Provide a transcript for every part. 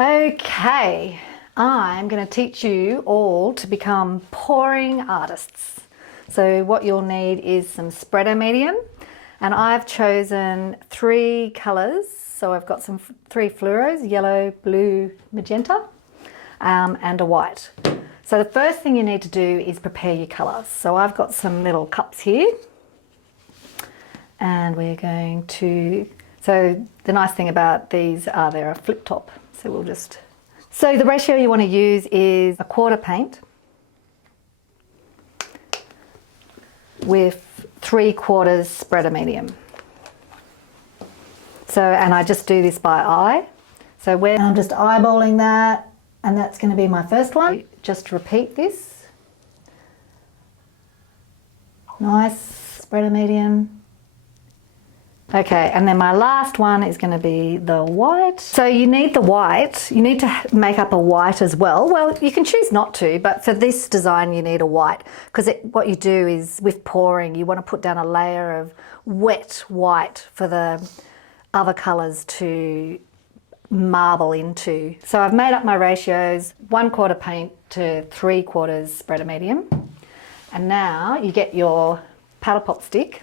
Okay, I'm going to teach you all to become pouring artists. So what you'll need is some spreader medium, and I've chosen 3 colours. So I've got some 3 fluoros, yellow, blue, magenta, and a white. So the first thing you need to do is prepare your colours. So I've got some little cups here, and we're going to, so the nice thing about these are they're a flip top. So we'll just, so the ratio you want to use is 1/4 paint with 3/4 spreader medium. So, and I just do this by eye. So I'm just eyeballing that, and that's going to be my first one. Just repeat this. Nice spreader medium. Okay, and then my last one is going to be the white. So you need the white, you need to make up a white as well. Well, you can choose not to, but for this design you need a white, because what you do is with pouring, you want to put down a layer of wet white for the other colours to marble into. So I've made up my ratios, 1/4 paint to 3/4 spreader medium. And now you get your paddle pop stick,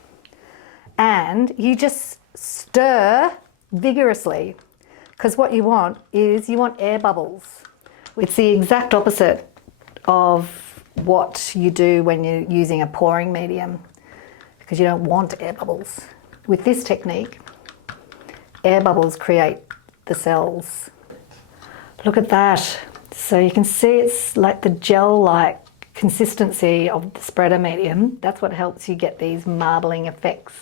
and you just stir vigorously, because what you want is you want air bubbles. It's the exact opposite of what you do when you're using a pouring medium, because you don't want air bubbles. With this technique, air bubbles create the cells. Look at that. So you can see it's like the gel-like consistency of the spreader medium. That's what helps you get these marbling effects.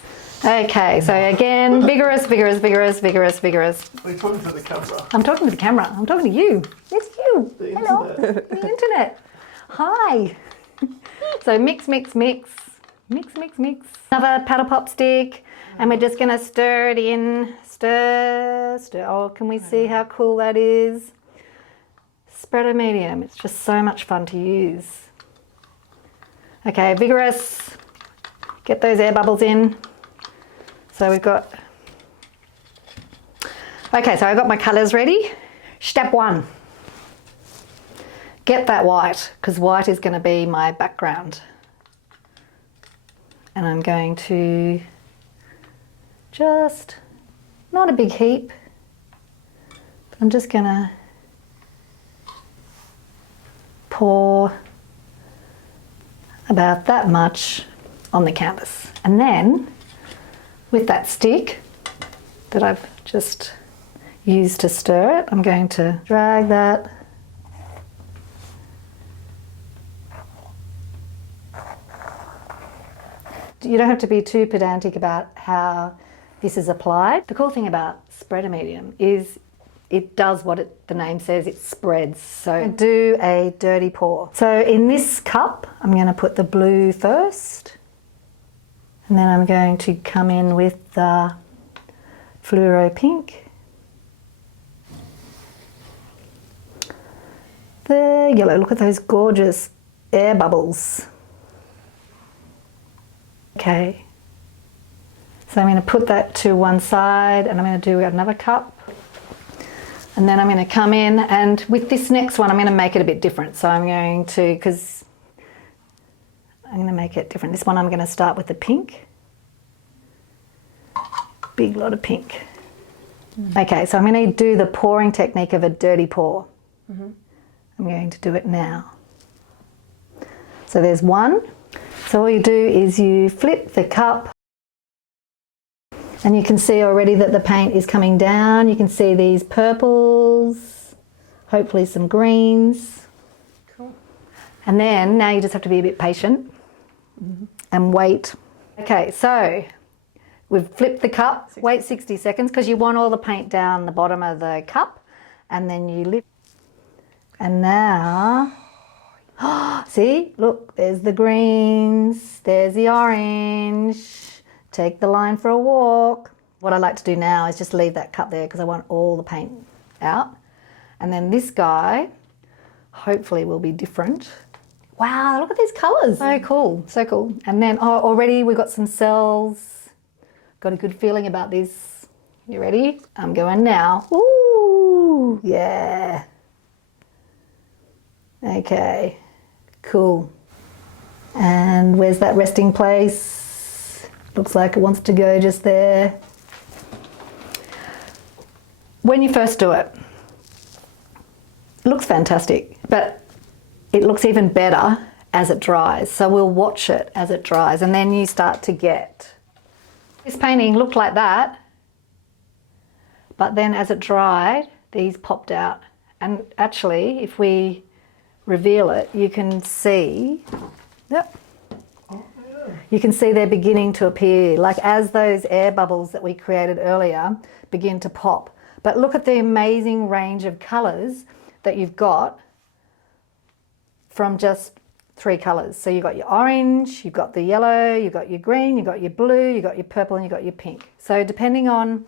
Okay, so again, vigorous, vigorous, vigorous, vigorous, vigorous. Are you talking to the camera? I'm talking to the camera. I'm talking to you. It's you. The Hello. internet. The internet. Hi. So mix, mix, mix. Mix, mix, mix. Another paddle pop stick. And we're just going to stir it in. Stir, stir. Oh, can we see how cool that is? Spreader medium. It's just so much fun to use. Okay, vigorous. Get those air bubbles in. So we've got, okay, so I've got my colours ready. Step 1, get that white, because white is going to be my background. And I'm going to just, not a big heap, but I'm just going to pour about that much on the canvas. And then with that stick that I've just used to stir it, I'm going to drag that You don't have to be too pedantic about how this is applied. The cool thing about spreader medium is it does what the name says, it spreads. So do a dirty pour. So in this cup, I'm going to put the blue first. And then I'm going to come in with the fluoro pink. The yellow, look at those gorgeous air bubbles. Okay, so I'm going to put that to one side, and I'm going to do another cup. And then I'm going to come in, and with this next one I'm going to make it a bit different. So I'm going to, because I'm going to make it different. This one I'm going to start with the pink. Big lot of pink. Okay, so I'm going to do the pouring technique of a dirty pour. I'm going to do it now. So there's one. So all you do is you flip the cup, and you can see already that the paint is coming down. You can see these purples, hopefully some greens. Cool. And then now you just have to be a bit patient and wait. Okay, so we've flipped the cup, wait 60 seconds because you want all the paint down the bottom of the cup, and then you lift. And now, see, look, there's the greens, there's the orange. Take the line for a walk. What I like to do now is just leave that cup there because I want all the paint out. And then this guy, hopefully will be different. Wow, look at these colours. So cool, so cool. And then already we've got some cells. Got a good feeling about this. You ready? I'm going now. Ooh. Woo, yeah. Okay, cool. And where's that resting place? Looks like it wants to go just there. When you first do it, it looks fantastic, but it looks even better as it dries. So we'll watch it as it dries, and then you start to get, this painting looked like that, but then as it dried, these popped out. And actually, if we reveal it, you can see, yep, you can see they're beginning to appear, like as those air bubbles that we created earlier begin to pop. But look at the amazing range of colours that you've got from just 3 colours. So you've got your orange, you've got the yellow, you've got your green, you've got your blue, you've got your purple, and you've got your pink. So depending on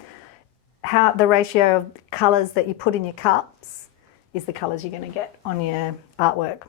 how the ratio of colours that you put in your cups is the colours you're going to get on your artwork.